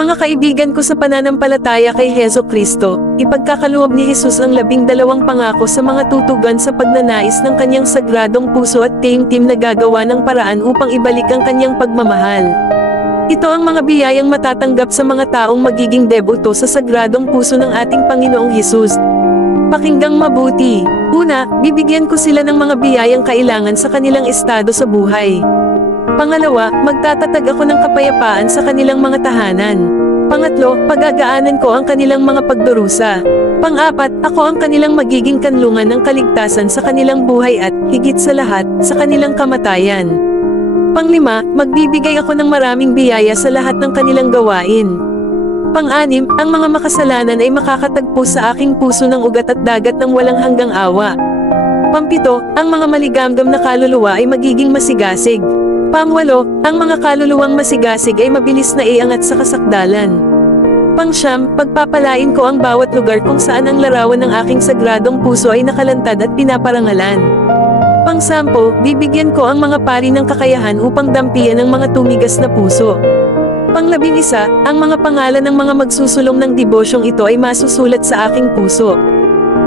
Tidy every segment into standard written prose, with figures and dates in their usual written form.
Mga kaibigan ko sa pananampalataya kay Heso Kristo, ipagkakaloob ni Jesus ang 12 pangako sa mga tutugan sa pagnanais ng kanyang sagradong puso at taimtim na gagawa ng paraan upang ibalik ang kanyang pagmamahal. Ito ang mga biyayang matatanggap sa mga taong magiging deboto sa sagradong puso ng ating Panginoong Hesus. Pakinggang mabuti. Una, bibigyan ko sila ng mga biyayang kailangan sa kanilang estado sa buhay. Pangalawa, magtatatag ako ng kapayapaan sa kanilang mga tahanan. Pangatlo, pag-agaanan ko ang kanilang mga pagdurusa. Pang-apat, ako ang kanilang magiging kanlungan ng kaligtasan sa kanilang buhay at, higit sa lahat, sa kanilang kamatayan. Panglima, magbibigay ako ng maraming biyaya sa lahat ng kanilang gawain. Pang-anim, ang mga makasalanan ay makakatagpo sa aking puso ng ugat at dagat ng walang hanggang awa. Pampito, ang mga maligamgam na kaluluwa ay magiging masigasig. Pangwalo, ang mga kaluluwang masigasig ay mabilis na iangat sa kasakdalan. Pangsyam, pagpapalain ko ang bawat lugar kung saan ang larawan ng aking sagradong puso ay nakalantad at pinaparangalan. Pangsampo, bibigyan ko ang mga pari ng kakayahan upang dampian ang mga tumigas na puso. Pang-11, ang mga pangalan ng mga magsusulong ng debosyong ito ay masusulat sa aking puso.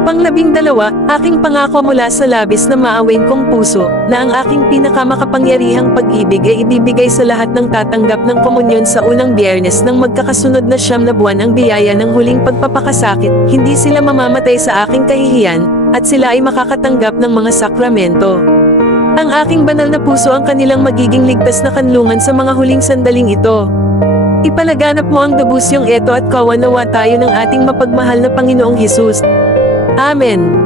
Pang-12, aking pangako mula sa labis na maawain kong puso, na ang aking pinakamakapangyarihang pag-ibig ay ibibigay sa lahat ng tatanggap ng komunyon sa unang Biyernes ng magkakasunod na 9 na buwan ang biyaya ng huling pagpapakasakit, hindi sila mamamatay sa aking kahihiyan, at sila ay makakatanggap ng mga sakramento. Ang aking banal na puso ang kanilang magiging ligtas na kanlungan sa mga huling sandaling ito. Ipalaganap mo ang debusyong ito at kawan nawa tayo ng ating mapagmahal na Panginoong Hesus. Amen.